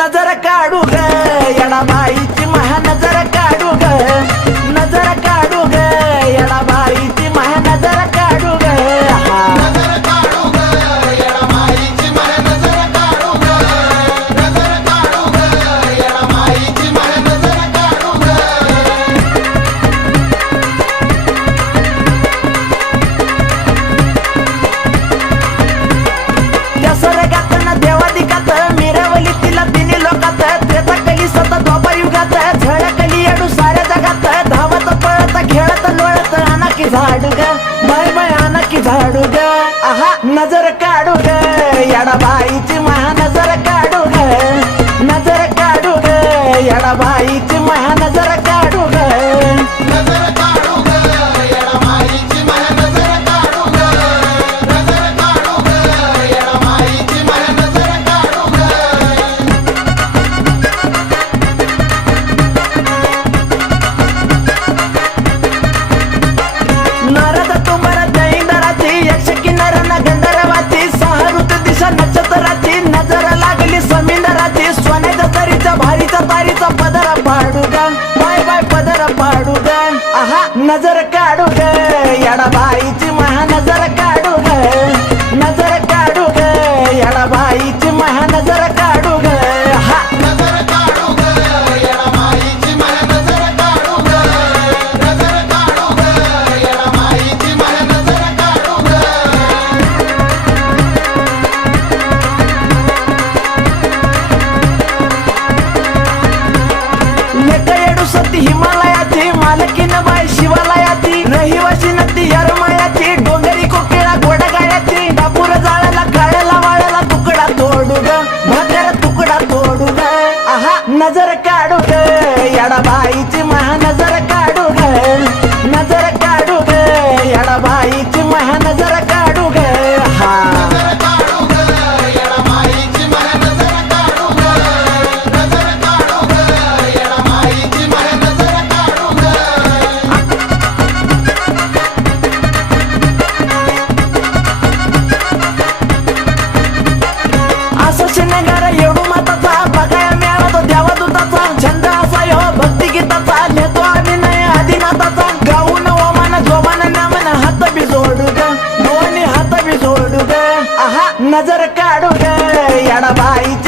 नजर काढू ग येडा बाई माझी महान जरा काढून नजर काढू दे. जर काढू ग याडा बाईच